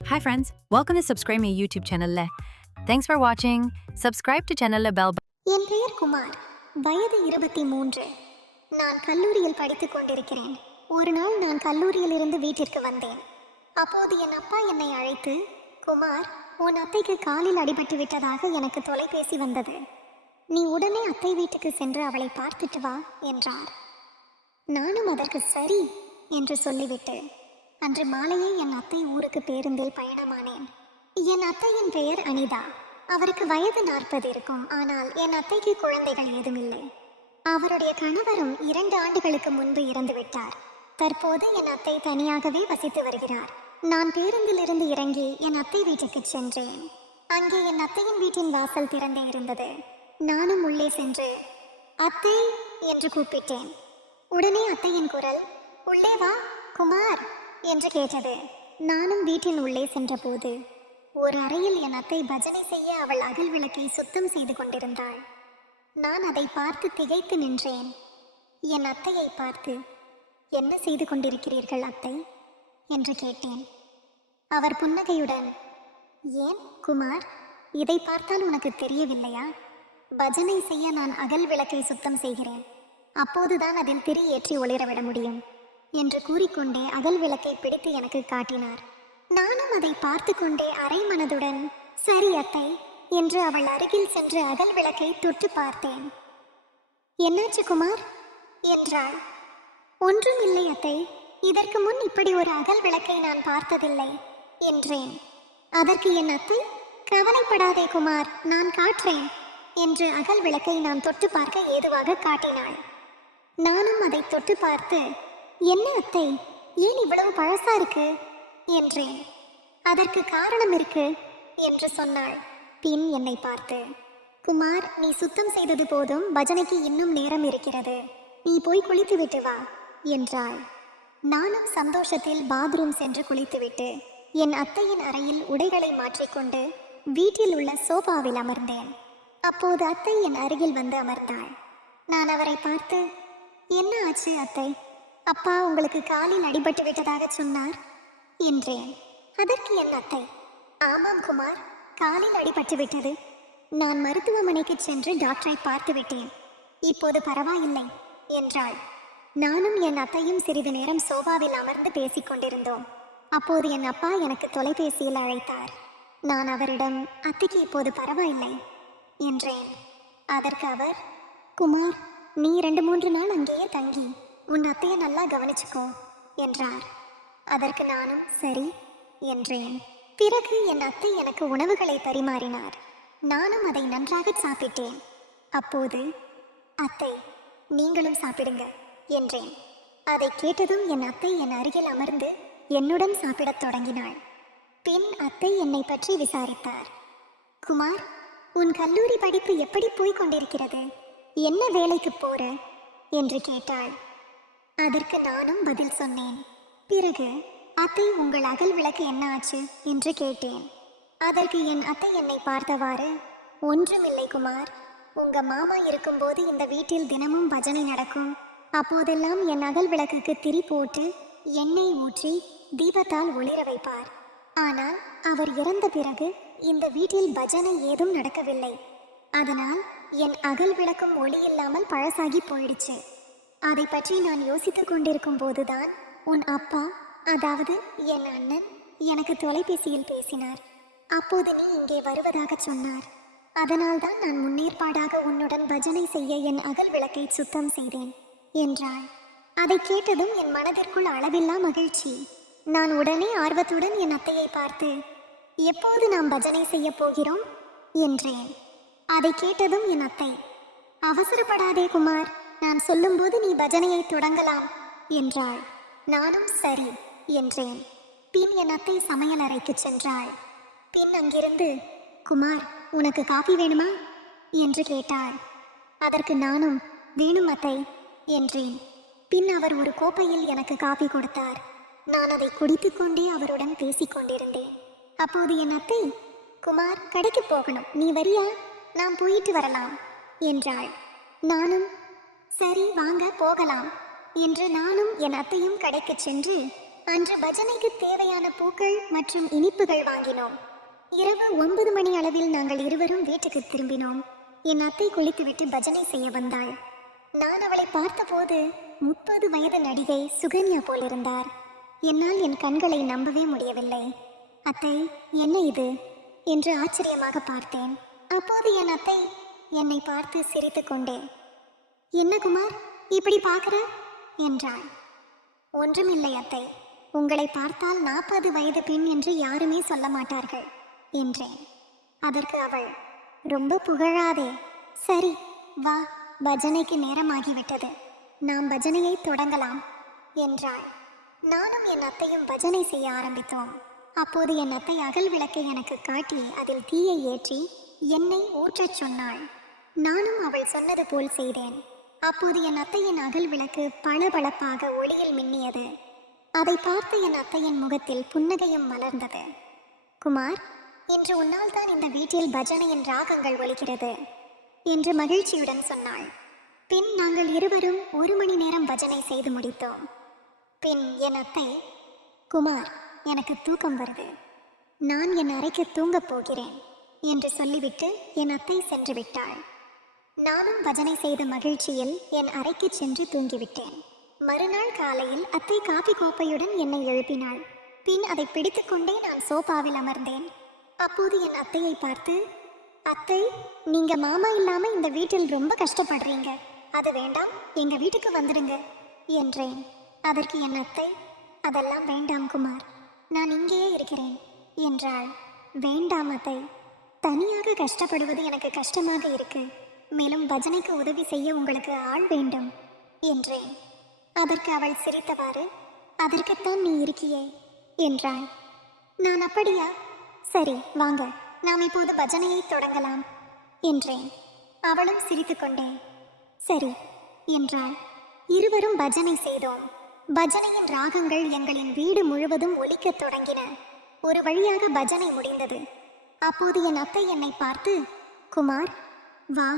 Hi friends, welcome to subscribe my YouTube channel. Thanks for watching. Subscribe to channel bell. என் பெயர் குமார். வயது 23. நான் கல்லூரியில் படித்துக் கொண்டிருக்கிறேன். ஒரு நாள் நான் கல்லூரியில் இருந்து வீட்டிற்கு வந்தேன். அப்போது என் அப்பா என்னை அழைத்து, குமார், உன் அத்தைக்கு காலில் அடிபட்டு விட்டதாக எனக்கு தொலைபேசி வந்தது. நீ உடனே அத்தை வீட்டுக்கு சென்று அவளை பார்த்துட்டு வா என்றார். நானும் அதற்கு சரி என்று சொல்லிவிட்டு அன்று மாலையே என் அத்தை ஊருக்கு பேருந்தில் பயணமானேன். என் அத்தையின் பெயர் அனிதா. அவருக்கு வயது 40 இருக்கும். ஆனால் என் அத்தைக்கு குழந்தைகள் ஏதுமில்லை. அவருடைய கணவரும் 2 ஆண்டுகளுக்கு முன்பு இறந்து விட்டார். தற்போது என் அத்தை தனியாகவே வசித்து வருகிறார். நான் பேருந்திலிருந்து இறங்கி என் அத்தை வீட்டுக்கு சென்றேன். அங்கே என் அத்தையின் வீட்டின் வாசல் திறந்தே இருந்தது. நானும் உள்ளே சென்று அத்தை என்று கூப்பிட்டேன். உடனே அத்தையின் குரல், உள்ளே வா குமார் என்று கேட்டது. நானும் வீட்டின் உள்ளே சென்றபோது ஒரு அறையில் என் அத்தை பஜனை செய்ய அவள் அகல் விளக்கை சுத்தம் செய்து கொண்டிருந்தாள். நான் அதை பார்த்து திகைத்து நின்றேன். என் அத்தையை பார்த்து, என்ன செய்து கொண்டிருக்கிறீர்கள் அத்தை என்று கேட்டேன். அவர் புன்னகையுடன், ஏன் குமார், இதை பார்த்தால் உனக்கு தெரியவில்லையா? பஜனை செய்ய நான் அகல் விளக்கை சுத்தம் செய்கிறேன். அப்போதுதான் அதில் திரி ஏற்றி ஒளிரவிட முடியும் என்று கூறிக்கொண்டே அகல் விளக்கை பிடித்து எனக்கு காட்டினார். நானும் அதை பார்த்து கொண்டே அரை மனதுடன் சரி அத்தை என்று அவள் அருகில் சென்று அகல் விளக்கை தொட்டு பார்த்தேன். என்னாச்சு குமார் என்றாள். ஒன்றும் இல்லை அத்தை, இதற்கு முன் இப்படி ஒரு அகல் விளக்கை நான் பார்த்ததில்லை என்றேன். அதற்கு என் அத்தை, கவலைப்படாதே குமார், நான் காட்டுறேன் என்று அகல் விளக்கை நான் தொட்டு பார்க்க ஏதுவாக காட்டினாள். நானும் அதை தொட்டு பார்த்து, என்ன அத்தை, ஏன் இவ்வளவு பழசா இருக்கு என்றேன். அதற்கு காரணம் இருக்கு என்று சொன்னாள். பின் என்னை பார்த்து, குமார், நீ சுத்தம் செய்தது போதும், பஜனைக்கு இன்னும் நேரம் இருக்கிறது, நீ போய் குளித்து விட்டு வா என்றாள். நானும் சந்தோஷத்தில் பாத்ரூம் சென்று குளித்துவிட்டு என் அத்தையின் அறையில் உடைகளை மாற்றிக்கொண்டு வீட்டில் உள்ள சோஃபாவில் அமர்ந்தேன். அப்போது அத்தை என் அருகில் வந்து அமர்ந்தாள். நான் அவரை பார்த்து, என்ன ஆச்சு அத்தை, அப்பா உங்களுக்கு காலில் அடிபட்டு விட்டதாக சொன்னார் என்றேன். அதற்கு என் அத்தை, ஆமாம் குமார், காலில் அடிபட்டு விட்டது. நான் மருத்துவமனைக்கு சென்று டாக்டரை பார்த்து விட்டேன். இப்போது பரவாயில்லை என்றாள். நானும் என் அத்தையும் சிறிது நேரம் சோபாவில் அமர்ந்து பேசிக் கொண்டிருந்தோம். அப்போது என் அப்பா எனக்கு தொலைபேசியில் அழைத்தார். நான் அவரிடம், அத்தைக்கு இப்போது பரவாயில்லை என்றேன். அதற்கு அவர், குமார், நீ 2-3 நாள் அங்கேயே தங்கி உன் அத்தையை நல்லா கவனிச்சுக்கோ என்றார். அதற்கு நானும் சரி என்றேன். பிறகு என் அத்தை எனக்கு உணவுகளை பரிமாறினார். நானும் அதை நன்றாக சாப்பிட்டேன். அப்போது, அத்தை, நீங்களும் சாப்பிடுங்க என்றேன். அதை கேட்டதும் என் அத்தை என் அருகில் அமர்ந்து என்னுடன் சாப்பிடத் தொடங்கினாள். பின் அத்தை என்னை பற்றி விசாரித்தார். குமார், உன் கல்லூரி படிப்பு எப்படி போய்கொண்டிருக்கிறது, என்ன வேலைக்கு போற என்று கேட்டாள். அதற்கு நானும் பதில் சொன்னேன். பிறகு, அத்தை, உங்கள் அகல் விளக்கு என்ன ஆச்சு என்று கேட்டேன். அதற்கு என் அத்தை என்னை பார்த்தவாறு, ஒன்றுமில்லை குமார், உங்க மாமா இருக்கும்போது இந்த வீட்டில் தினமும் பஜனை நடக்கும். அப்போதெல்லாம் என் அகல் விளக்குக்கு திரி போட்டு எண்ணெய் ஊற்றி தீபத்தால் ஒளிர வைப்பார். ஆனால் அவர் இறந்த பிறகு இந்த வீட்டில் பஜனை ஏதும் நடக்கவில்லை. அதனால் என் அகல் விளக்கும் ஒளி இல்லாமல் பழசாகி போயிடுச்சு. அதை பற்றி நான் யோசித்துக் கொண்டிருக்கும் போதுதான் உன் அப்பா, அதாவது என் அண்ணன், எனக்கு தொலைபேசியில் பேசினார். அப்போது நீ இங்கே வருவதாக சொன்னார். அதனால்தான் நான் முன்னேற்பாடாக உன்னுடன் பஜனை செய்ய என் அகல் விளக்கை சுத்தம் செய்தேன் என்றாள். அதை கேட்டதும் என் மனதிற்குள் அளவில்லா மகிழ்ச்சி. நான் உடனே ஆர்வத்துடன் என் அத்தையை பார்த்து, எப்போது நாம் பஜனை செய்ய போகிறோம் என்றேன். அதை கேட்டதும் என் அத்தை, அவசரப்படாதே குமார், நான் சொல்லும்போது நீ பஜனையை தொடங்கலாம் என்றாள். நானும் சரி என்றேன். பின் என் அத்தை சமையல் அறைக்கு சென்றாள். பின் அங்கிருந்து, குமார், உனக்கு காஃபி வேணுமா என்று கேட்டாள். அதற்கு நானும், வேணும் அத்தை என்றேன். பின் அவர் ஒரு கோப்பையில் எனக்கு காஃபி கொடுத்தார். நான் அதை குடித்துக்கொண்டே அவருடன் பேசிக்கொண்டிருந்தேன். அப்போது என் அத்தை, குமார், கடைக்கு போகணும், நீ வரியா, நாம் போயிட்டு வரலாம் என்றாள். நானும், சரி வாங்க போகலாம் என்று நானும் என் அத்தையும் கடைக்கு சென்று அன்று பஜனைக்கு தேவையான பூக்கள் மற்றும் இனிப்புகள் வாங்கினோம். இரவு 9 மணி அளவில் நாங்கள் இருவரும் வீட்டுக்கு திரும்பினோம். என் அத்தை குளித்துவிட்டு பஜனை செய்ய வந்தாள். நான் அவளை பார்த்தபோது 30 வயது நடிகை சுகன்யா போல் இருந்தார். என்னால் என் கண்களை நம்பவே முடியவில்லை. அத்தை, என்ன இது என்று ஆச்சரியமாக பார்த்தேன். அப்போது என் அத்தை என்னை பார்த்து சிரித்து கொண்டே, என்ன குமார் இப்படி பார்க்கிற என்றாள். ஒன்றுமில்லை அத்தை, உங்களை பார்த்தால் 40 வயது பெண் என்று யாருமே சொல்ல மாட்டார்கள் என்றேன். அதற்கு அவள், ரொம்ப புகழாதே, சரி வா, பஜனைக்கு நேரமாகிவிட்டது, நாம் பஜனையை தொடங்கலாம் என்றாள். நானும் என் அத்தையும் பஜனை செய்ய ஆரம்பித்தோம். அப்போது என் அத்தை அகல் விளக்கை எனக்கு காட்டி அதில் தீயை ஏற்றி எண்ணெய் ஊற்றச் சொன்னாள். நானும் அவள் சொன்னது போல் செய்தேன். அப்போது என் அத்தையின் அகல் விளக்கு பளபளப்பாக ஒளியில் மின்னியது. அதை பார்த்து என் அத்தையின் முகத்தில் புன்னகையும் மலர்ந்தது. குமார், இன்று உன்னால் தான் இந்த வீட்டில் பஜனையின் ராகங்கள் ஒலிக்கிறது என்று மகிழ்ச்சியுடன் சொன்னாள். பின் நாங்கள் இருவரும் 1 மணி நேரம் பஜனை செய்து முடித்தோம். பின் என் அத்தை, குமார், எனக்கு தூக்கம் வருது, நான் என் அறைக்கு தூங்கப் போகிறேன் என்று சொல்லிவிட்டு என் அத்தை சென்று விட்டாள். நானும் பஜனை செய்த மகிழ்ச்சியில் என் அறைக்கு சென்று தூங்கிவிட்டேன். மறுநாள் காலையில் அத்தை காபி கோப்பையுடன் என்னை எழுப்பினாள். பின் அதை பிடித்துக்கொண்டே நான் சோபாவில் அமர்ந்தேன். அப்போது என் அத்தையை பார்த்து, அத்தை, நீங்க மாமா இல்லாம இந்த வீட்டில் ரொம்ப கஷ்டப்படுறீங்க, அது வேண்டாம், எங்க வீட்டுக்கு வந்துடுங்க என்றேன். அதற்கு என் அத்தை, அதெல்லாம் வேண்டாம் குமார், நான் இங்கேயே இருக்கிறேன் என்றாள். வேண்டாம் அத்தை, தனியாக கஷ்டப்படுவது எனக்கு கஷ்டமாக இருக்கு, மேலும் பஜனைக்கு உதவி செய்ய உங்களுக்கு ஆள் வேண்டும் என்றேன். அதற்கு அவள் சிரித்தவாறு, அதற்குத்தான் நீ இருக்கியே என்றாள். நான் அப்படியா, சரி வாங்க, நாம் இப்போது பஜனையை தொடங்கலாம் என்றேன். அவளும் சிரித்துக்கொண்டே சரி என்றாள். இருவரும் பஜனை செய்தோம். பஜனையின் ராகங்கள் எங்களின் வீடு முழுவதும் ஒலிக்கத் தொடங்கின. ஒரு வழியாக பஜனை முடிந்தது. அப்போது என் அத்தை என்னை பார்த்து, குமார் வா,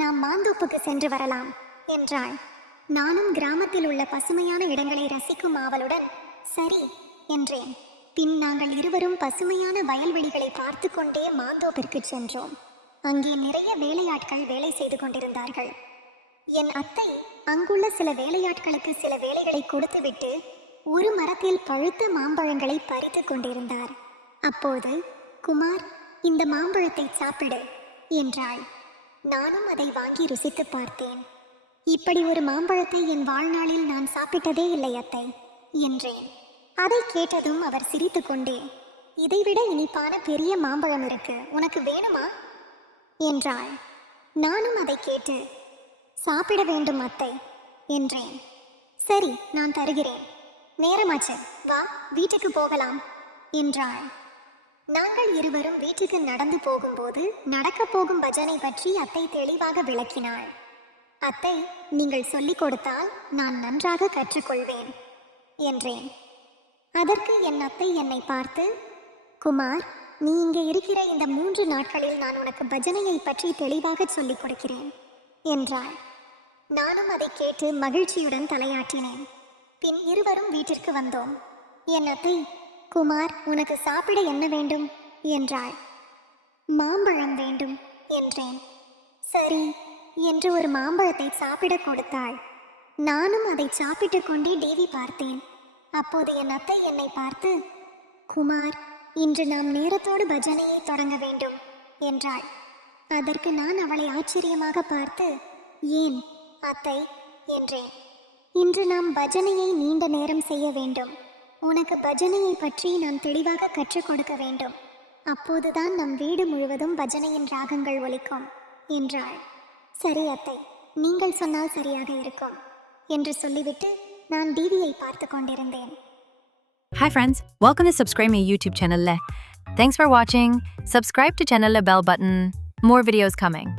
நாம் மாந்தோப்புக்கு சென்று வரலாம் என்றாள். நானும் கிராமத்தில் உள்ள பசுமையான இடங்களை ரசிக்கும் ஆவலுடன் சரி என்றேன். பின் நாங்கள் இருவரும் பசுமையான வயல்வெளிகளை பார்த்து கொண்டே மாந்தோப்பிற்கு சென்றோம். அங்கே நிறைய வேலையாட்கள் வேலை செய்து கொண்டிருந்தார்கள். என் அத்தை அங்குள்ள சில வேலையாட்களுக்கு சில வேலைகளை கொடுத்துவிட்டு ஒரு மரத்தில் பழுத்த மாம்பழங்களை பறித்து கொண்டிருந்தார். அப்போது, குமார், இந்த மாம்பழத்தை சாப்பிடு என்றாள். நானும் அதை வாங்கி ருசித்து பார்த்தேன். இப்படி ஒரு மாம்பழத்தை என் வாழ்நாளில் நான் சாப்பிட்டதே இல்லை அத்தை என்றேன். அதை கேட்டதும் அவர் சிரித்து கொண்டே, இதைவிட இனிப்பான பெரிய மாம்பழம் இருக்கு, உனக்கு வேணுமா என்றாள். நானும் அதை கேட்டு, சாப்பிட வேண்டும் அத்தை என்றேன். சரி, நான் தருகிறேன், நேரமாச்சு, வா வீட்டுக்கு போகலாம் என்றாள். நாங்கள் இருவரும் வீட்டுக்கு நடந்து போகும்போது நடக்கப் போகும் பஜனை பற்றி அத்தை தெளிவாக விளக்கினாள். அத்தை, நீங்கள் சொல்லிக் கொடுத்தால் நான் நன்றாக கற்றுக்கொள்வேன் என்றேன். அதற்கு என் அத்தை என்னை பார்த்து, குமார், நீ இங்கே இருக்கிற இந்த 3 நாட்களில் நான் உனக்கு பஜனையை பற்றி தெளிவாக சொல்லிக் கொடுக்கிறேன் என்றாள். நானும் அதை கேட்டு மகிழ்ச்சியுடன் தலையாட்டினேன். பின் இருவரும் வீட்டிற்கு வந்தோம். என் அத்தை, குமார், உனக்கு சாப்பிட என்ன வேண்டும் என்றாள். மாம்பழம் வேண்டும் என்றேன். சரி என்று ஒரு மாம்பழத்தை சாப்பிட கொடுத்தாள். நானும் அதை சாப்பிட்டு கொண்டே டிவி பார்த்தேன். அப்போது என் அத்தை என்னை பார்த்து, குமார், இன்று நாம் நேரத்தோடு பஜனையை தொடங்க வேண்டும் என்றாள். அதற்கு நான் அவளை ஆச்சரியமாக பார்த்து, ஏன் அத்தை என்றேன். இன்று நாம் பஜனையை நீண்ட நேரம் செய்ய வேண்டும். உனக்கு பஜனையை பற்றி நான் தெளிவாக கற்றுக் கொடுக்க வேண்டும். அப்போதுதான் நம் வீடு முழுவதும் பஜனையின் ராகங்கள் ஒலிக்கும் என்றாள். சரி அத்தை, நீங்கள் சொன்னால் சரியாக இருக்கும் என்று சொல்லிவிட்டு நான் டிவியை பார்த்து கொண்டிருந்தேன். Hi friends, welcome to subscribe my YouTube channel. Thanks for watching. Subscribe to channel bell button. More videos coming.